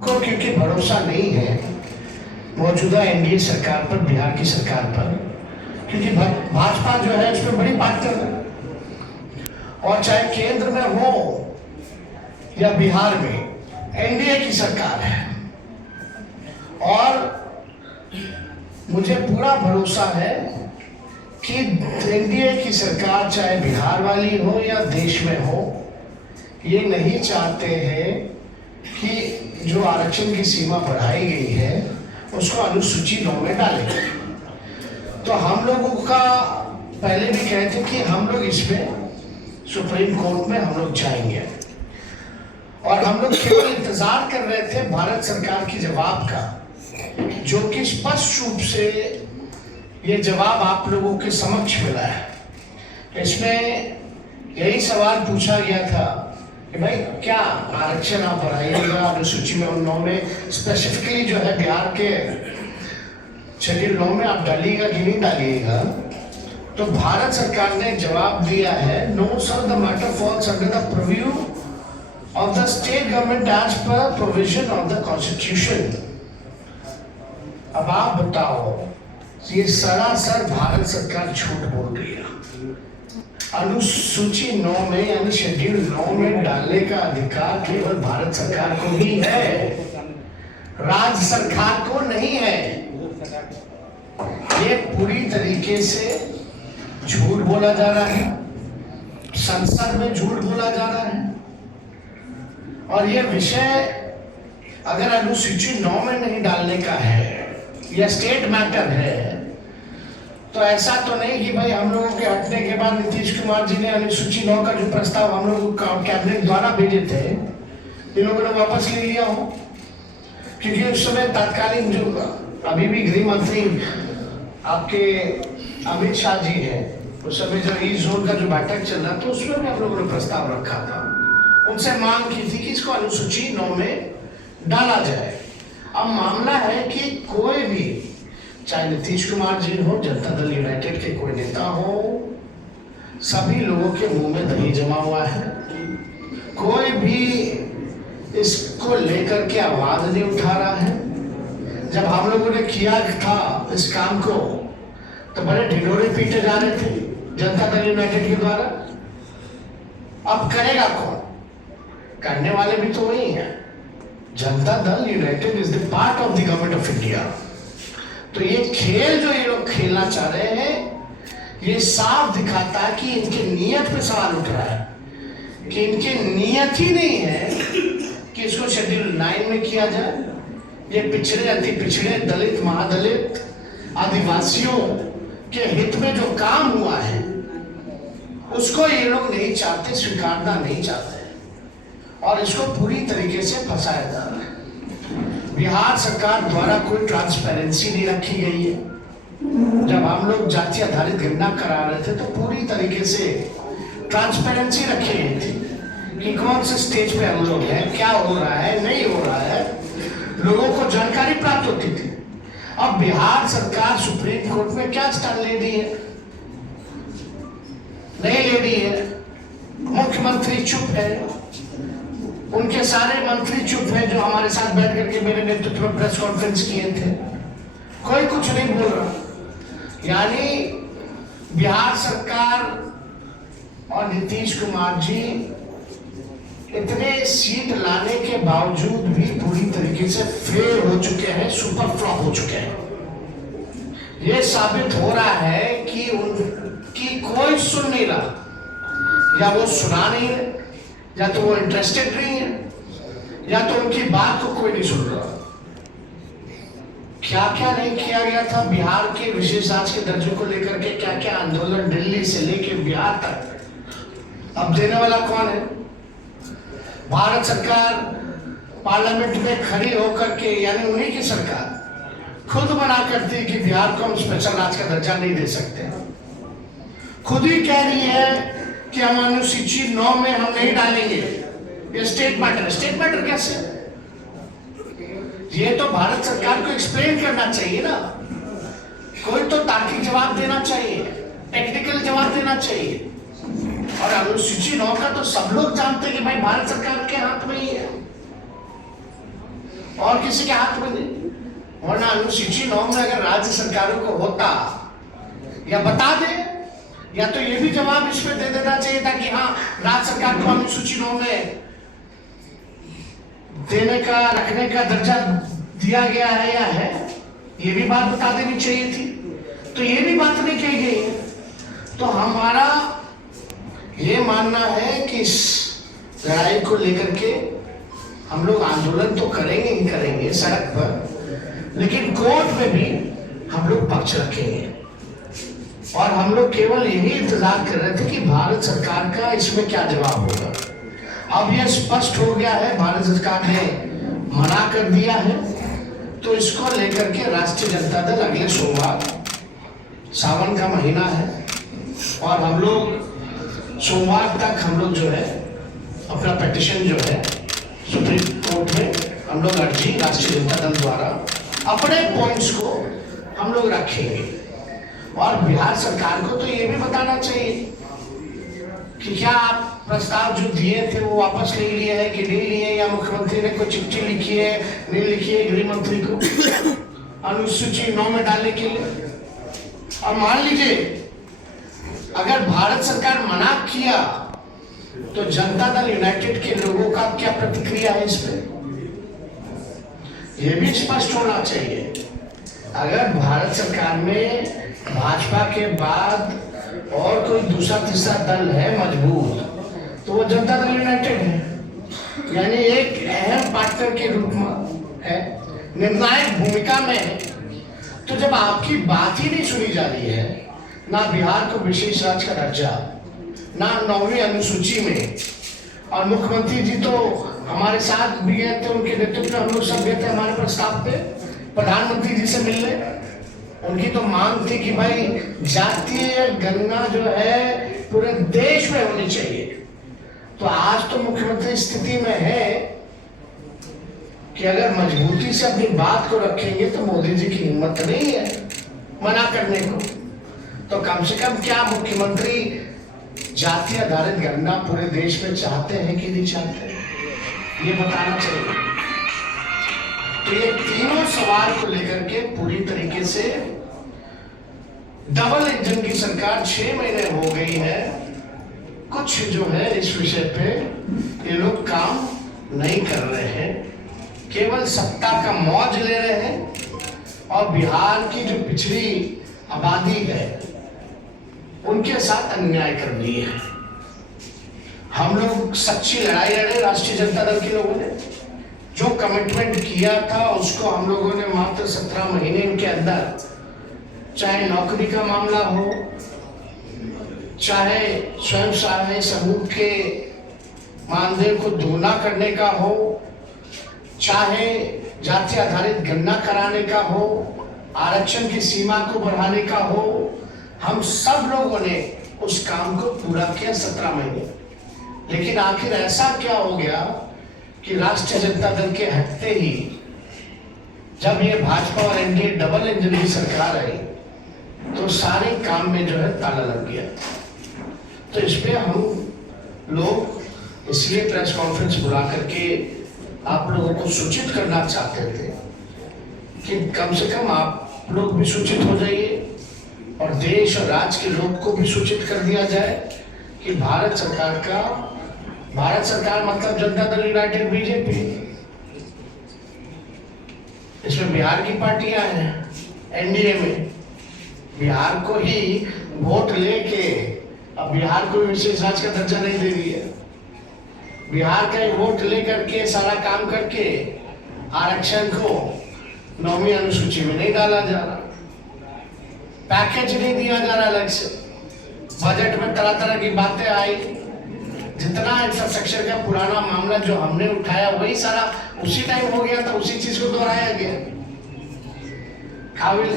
को क्योंकि भरोसा नहीं है मौजूदा एनडीए सरकार पर, बिहार की सरकार पर, क्योंकि भाजपा जो है उसमें बड़ी पार्टनर है और चाहे केंद्र में हो या बिहार में एनडीए की सरकार है। और मुझे पूरा भरोसा है कि एनडीए की सरकार चाहे बिहार वाली हो या देश में हो, ये नहीं चाहते हैं कि जो आरक्षण की सीमा बढ़ाई गई है उसको अनुसूची 9 में डालें। तो हम लोगों का पहले भी कहे थे कि हम लोग इसमें सुप्रीम कोर्ट में हम लोग जाएंगे और हम लोग केवल इंतजार कर रहे थे भारत सरकार की जवाब का, जो कि स्पष्ट रूप से ये जवाब आप लोगों के समक्ष मिला है। इसमें यही सवाल पूछा गया था कि भाई क्या आरक्षण आप बढ़ाइएगा अनुसूची में 9 में, स्पेसिफिकली जो है बिहार के शेड्यूल 9 में आप डालिएगा कि नहीं डालिएगा। तो भारत सरकार ने जवाब दिया है, no sir, the matter falls under the preview of the state government as per provision of the constitution. अब आप बताओ, ये सरासर भारत सरकार झूठ बोल रही है। अनुसूची 9 में यानी शेड्यूल 9 में डालने का अधिकार केवल भारत सरकार को ही है, राज्य सरकार को नहीं है। ये पूरी तरीके से झूठ बोला जा रहा है, संसद में झूठ बोला जा रहा है। और ये विषय अगर अनुसूची 9 में नहीं डालने का है, यह स्टेट मैटर है, तो ऐसा तो नहीं कि भाई हम लोगों के हटने के बाद नीतीश कुमार जी ने अनुसूची 9 का जो प्रस्ताव हम लोगों को कैबिनेट द्वारा भेजे थे, इन लोगों ने वापस ले लिया हो। क्योंकि उस समय तत्कालीन जो अभी भी गृह मंत्री आपके अमित शाह जी हैं, उस समय जो ई जोन का जो बैठक चल रहा था उसमें भी हम लोगों ने प्रस्ताव रखा था, उनसे मांग की थी कि इसको अनुसूची 9 में डाला जाए। अब मामला है कि कोई भी, चाहे नीतीश कुमार जी हो, जनता दल यूनाइटेड के कोई नेता हो, सभी लोगों के मुंह में दही जमा हुआ है। कोई भी इसको लेकर के आवाज नहीं उठा रहा है। जब हम लोगों ने किया था इस काम को तो बड़े ढिढोरे पीटे जा रहे थे जनता दल यूनाइटेड के द्वारा। अब करेगा कौन? करने वाले भी तो वही हैं। Janata Dal United is the part of the government of India. तो ये खेल जो ये लोग खेलना चाह रहे हैं, ये साफ दिखाता है कि इनके नियत पे सवाल उठ रहा है, कि इनकी नियत ही नहीं है कि इसको शेड्यूल 9 में किया जाए। ये पिछड़े, अति पिछड़े, दलित, महादलित, आदिवासियों के हित में जो काम हुआ है उसको ये लोग नहीं चाहते, स्वीकारना नहीं चाहते और इसको पूरी तरीके से फंसाया जा रहा है। बिहार सरकार द्वारा कोई ट्रांसपेरेंसी नहीं रखी गई है। जब हम लोग जाति आधारित गणना करा रहे थे तो पूरी तरीके से ट्रांसपेरेंसी रखी गई थी कि कौन से स्टेज पे हम लोग हैं, क्या हो रहा है, नहीं हो रहा है, लोगों को जानकारी प्राप्त होती थी। अब बिहार सरकार सुप्रीम कोर्ट में क्या स्टैंड ले रही है? नहीं ले रही है। मुख्यमंत्री चुप है, उनके सारे मंत्री चुप है जो हमारे साथ बैठ करके मेरे नेतृत्व में प्रेस कॉन्फ्रेंस किए थे, कोई कुछ नहीं बोल रहा। यानी बिहार सरकार और नीतीश कुमार जी इतने सीट लाने के बावजूद भी पूरी तरीके से फेल हो चुके हैं, सुपर फ्लॉप हो चुके हैं। ये साबित हो रहा है कि उनकी कोई सुन नहीं रहा, या वो सुना नहीं है, या तो वो इंटरेस्टेड नहीं है, या तो उनकी बात को कोई नहीं सुन रहा। क्या क्या नहीं किया गया था बिहार के विशेष आज के दर्जे को लेकर के, क्या क्या आंदोलन दिल्ली से लेकर बिहार तक। अब देने वाला कौन है? भारत सरकार पार्लियामेंट में खड़ी होकर के, यानी उन्हीं की सरकार खुद मना करती है कि बिहार को हम स्पेशल राज्य का दर्जा नहीं दे सकते। खुद ही कह रही है कि हम अनुसूची 9 में हम नहीं डालेंगे, ये स्टेट मैटर है। स्टेट मैटर कैसे? ये तो भारत सरकार को एक्सप्लेन करना चाहिए ना, कोई तो तार्किक जवाब देना चाहिए, टेक्निकल जवाब देना चाहिए। और अनुसूची 9 का तो सब लोग जानते हैं कि भाई भारत सरकार के हाथ में ही है। और किसी के हाथ में नहीं। वरना अनुसूची 9 में अगर राज्य सरकारों को होता, या बता दे, या तो ये भी जवाब इसमें दे देना चाहिए था कि हाँ राज्य सरकार को अनुसूची 9 में देने का, रखने का दर्जा दिया गया है या है, ये भी बात बता देनी चाहिए थी। तो ये भी बात नहीं कही गई है। तो हमारा ये मानना है कि इस लड़ाई को लेकर के हम लोग आंदोलन तो करेंगे ही करेंगे सड़क पर, लेकिन कोर्ट में भी हम लोग पक्ष रखेंगे। और हम लोग केवल यही इंतजार कर रहे थे कि भारत सरकार का इसमें क्या जवाब होगा। अब यह स्पष्ट हो गया है, भारत सरकार ने मना कर दिया है, तो इसको लेकर के राष्ट्रीय जनता दल अगले सोमवार, सावन का महीना है, और हम लोग सोमवार तक हम लोग जो है अपना पिटीशन जो है सुप्रीम कोर्ट में हम लोग अर्जी राष्ट्रीय जनता दल द्वारा अपने पॉइंट्स को हम लोग रखेंगे। और बिहार सरकार को तो ये भी बताना चाहिए कि क्या आप प्रस्ताव जो दिए थे वो वापस ले लिए हैं कि नहीं लिए, या मुख्यमंत्री ने कोई चिट्ठी लिखी है, नहीं लिखी है गृह मंत्री को अनुसूची 9 में डालने के लिए। और मान लीजिए अगर भारत सरकार मना किया तो जनता दल यूनाइटेड के लोगों का क्या प्रतिक्रिया है इस पे, यह भी स्पष्ट होना चाहिए। अगर भारत सरकार में भाजपा के बाद और कोई दूसरा तीसरा दल है मजबूत, तो वो जनता दल यूनाइटेड है, यानी एक अहम पार्टनर के रूप में है, निर्णायक भूमिका में है। तो जब आपकी बात ही नहीं सुनी जा रही है, ना बिहार को विशेष राज्य का दर्जा, ना 9वीं अनुसूची में, और मुख्यमंत्री जी तो हमारे साथ भी गए थे, उनके नेतृत्व में हम लोग सब गए थे हमारे प्रस्ताव पे प्रधानमंत्री जी से मिलने। उनकी तो मांग थी कि भाई जातीय गणना जो है पूरे देश में होनी चाहिए। तो आज तो मुख्यमंत्री स्थिति में है कि अगर मजबूती से अपनी बात को रखेंगे तो मोदी जी की हिम्मत नहीं है मना करने को। तो कम से कम क्या मुख्यमंत्री जाति आधारित गणना पूरे देश में चाहते हैं कि नहीं चाहते, ये बताना चाहिए। तो ये तीनों सवाल को लेकर के पूरी तरीके से डबल इंजन की सरकार 6 महीने हो गई है, कुछ जो है इस विषय पे ये लोग काम नहीं कर रहे हैं, केवल सत्ता का मौज ले रहे हैं और बिहार की जो पिछड़ी आबादी है उनके साथ अन्याय कर दिए है। हम लोग सच्ची लड़ाई लड़े, राष्ट्रीय जनता दल के लोगों ने जो कमिटमेंट किया था उसको हम लोगों ने मात्र 17 महीने के अंदर, चाहे नौकरी का मामला हो, चाहे स्वयं सहायता समूह के मानदेय को दोगुना करने का हो, चाहे जाति आधारित गणना कराने का हो, आरक्षण की सीमा को बढ़ाने का हो, हम सब लोगों ने उस काम को पूरा किया 17 महीने। लेकिन आखिर ऐसा क्या हो गया कि राष्ट्रीय जनता दल के हटते ही जब ये भाजपा और एनडीए डबल इंजन की सरकार आई तो सारे काम में जो है ताला लग गया। तो इस पे हम लोग इसलिए प्रेस कॉन्फ्रेंस बुला करके आप लोगों को सूचित करना चाहते थे कि कम से कम आप लोग भी सूचित हो जाइए और देश और राज्य के लोग को भी सूचित कर दिया जाए कि भारत सरकार मतलब जनता दल यूनाइटेड बीजेपी, इसमें बिहार की पार्टियां हैं एनडीए में, बिहार को ही वोट लेके अब बिहार को विशेष राज्य का दर्जा नहीं दे रही है। बिहार का ही वोट लेकर के सारा काम करके आरक्षण को 9वीं अनुसूची में नहीं डाला जा रहा, पैकेज नहीं दिया जा रहा अलग से। बजट में तरह तरह की बातें आई, जितना इंफ्रास्ट्रक्चर का पुराना मामला जो हमने उठाया वही सारा उसी टाइम हो गया था, उसी चीज को दोहराया गया,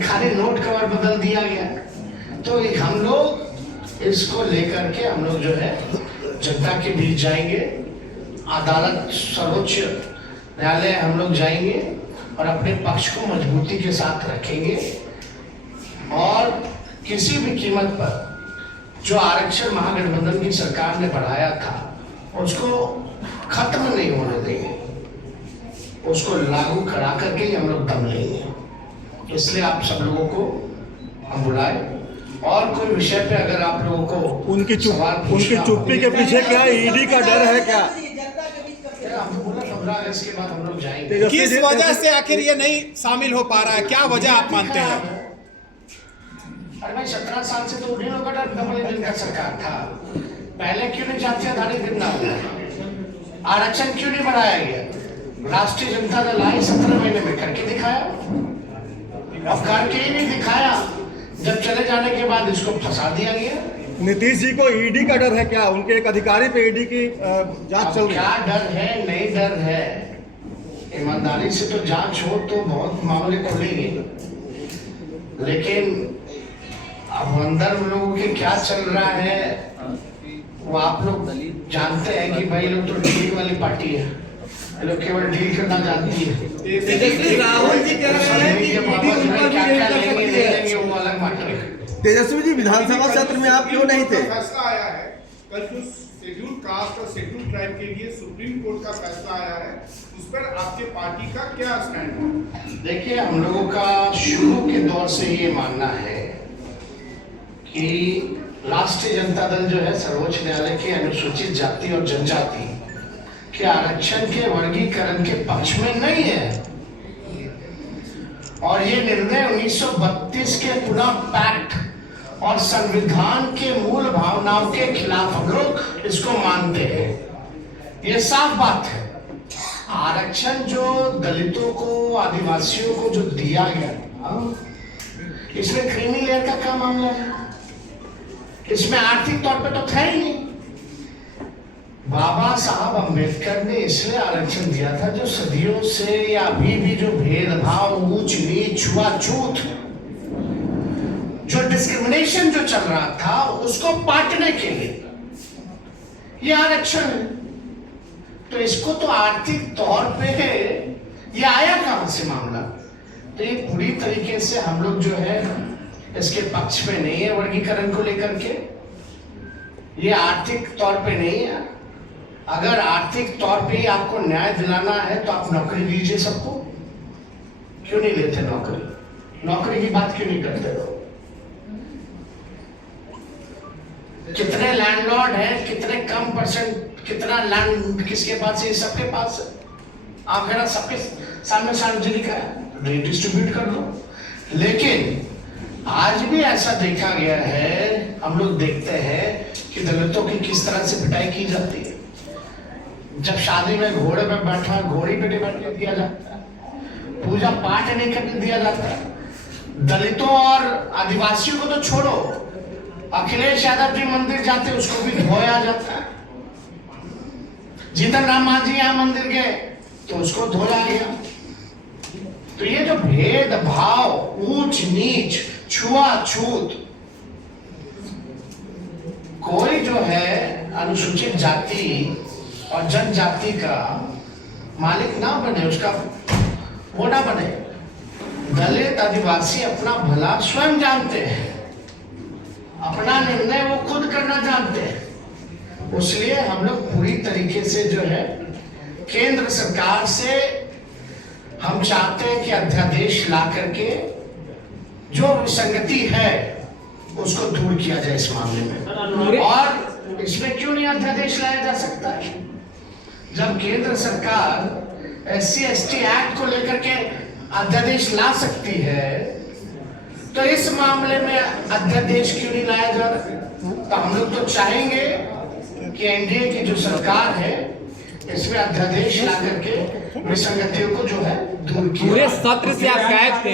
खाली नोट कवर बदल दिया गया। तो हम लोग इसको लेकर के हम लोग जो है जनता के बीच जाएंगे, अदालत सर्वोच्च न्यायालय हम लोग जाएंगे और अपने पक्ष को मजबूती के साथ रखेंगे और किसी भी कीमत पर जो आरक्षण महागठबंधन की सरकार ने बढ़ाया था उसको खत्म नहीं होने देंगे। उसको लागू करा करके ही हम लोग दम लेंगे। इसलिए आप सब लोगों को हम बुलाए, और कोई विषय पे अगर आप लोगों को उनकी चुप्पी के पीछे क्या ईडी का डर है क्या? आपको बोला 15 अगस्त के बाद हम लोग जाएंगे। किस वजह से आखिर ये नहीं शामिल हो पा रहा है, क्या वजह आप मानते हैं? अरे भाई 17 साल से तो उन्हीं लोगों का डबल इंजन का सरकार था। पहले क्यों नहीं जातियाधारी दिन ना हुआ? आरक्षण क्यों नहीं बढ़ाया गया? राष्ट्रीय जनता दल आई 17 महीने में करके दिखाया, अब करके ही नहीं दिखाया। जब चले जाने के बाद इसको फंसा दिया गया। नीतीश जी को ईडी का डर है क्या? उनके एक अधिकारी पे ईडी की जांच चल रही है। क्या डर है? नहीं डर है। ईमानदारी से तो जांच हो तो बहुत मामले खुलेंगे, लेकिन अब अंदर लोगों के क्या चल रहा है वो आप लोग जानते हैं कि भाई लोग तो डील वाली पार्टी है, लोग केवल डील करना जानती है। राहुल जी कह रहे हैं कि क्या क्या लेंगे वो अलग मैटर है। तेजस्वी जी विधानसभा सत्र में आप क्यों नहीं थे? फैसला आया है कल जो शेड्यूल कास्ट और शेड्यूल ट्राइब के लिए सुप्रीम कोर्ट का फैसला आया है, उस पर आपके पार्टी का क्या स्टैंड है? देखिए, हम लोगों का शुरू के दौर से ये मानना है कि राष्ट्रीय जनता दल जो है सर्वोच्च न्यायालय के अनुसूचित जाति और जनजाति के आरक्षण के वर्गीकरण के पक्ष में नहीं है, और ये निर्णय 1932 के पुनः पैक्ट और संविधान के मूल भावनाओं के खिलाफ हम लोग इसको मानते हैं। ये साफ बात है। आरक्षण जो दलितों को, आदिवासियों को जो दिया गया, इसमें क्रीमी लेयर का क्या मामला है? इसमें आर्थिक तौर पे तो था ही नहीं। बाबा साहब अंबेडकर ने इसलिए आरक्षण दिया था जो सदियों से या अभी भी जो भेदभाव, ऊंच नीच, छुआछूत, जो डिस्क्रिमिनेशन जो चल रहा था उसको पाटने के लिए ये आरक्षण है। तो इसको तो आर्थिक तौर पे ये आया कहां से मामला? तो ये पूरी तरीके से हम लोग जो है इसके पक्ष में नहीं है। वर्गीकरण को लेकर के ये आर्थिक तौर पे नहीं है। अगर आर्थिक तौर पे ही आपको न्याय दिलाना है तो आप नौकरी दीजिए सबको। क्यों नहीं लेते नौकरी? नौकरी की बात क्यों नहीं करते हो? कितने लैंडलॉर्ड हैं, कितने कम परसेंट, कितना लैंड किसके पास है? सबके पास है। आप मेरा सबके सामने सार्वजनिक है, डिस्ट्रीब्यूट कर दो। लेकिन आज भी ऐसा देखा गया है, हम लोग देखते हैं कि दलितों की किस तरह से पिटाई की जाती है। जब शादी में घोड़े पे बैठा, घोड़ी पे बैठने दिया जाता है, पूजा पाठ नहीं करने दिया जाता है। दलितों और आदिवासियों को तो छोड़ो, अखिलेश यादव जी मंदिर जाते उसको भी धोया जाता है। जीतन राम मांझी यहाँ मंदिर गए तो उसको धोया गया। तो ये जो भेदभाव, ऊंच नीच, छुआछूत, कोई जो है अनुसूचित जाति और जनजाति का मालिक ना बने, उसका वो ना बने। दलित आदिवासी अपना भला स्वयं जानते हैं, अपना निर्णय वो खुद करना जानते हैं। इसलिए हम लोग पूरी तरीके से जो है केंद्र सरकार से हम चाहते हैं कि अध्यादेश ला करके जो विसंगति है उसको दूर किया जाए इस मामले में। और इसमें क्यों नहीं अध्यादेश लाया जा सकता है? जब केंद्र सरकार SC/ST एक्ट को लेकर के अध्यादेश ला सकती है तो इस मामले में अध्यादेश क्यों नहीं लाया जा रहा? तो हम लोग तो चाहेंगे कि एनडीए की जो सरकार है इसमें अध्यादेश ला करके विसंगतियों को जो है दूर किया। पूरे सत्र से आप गायब थे।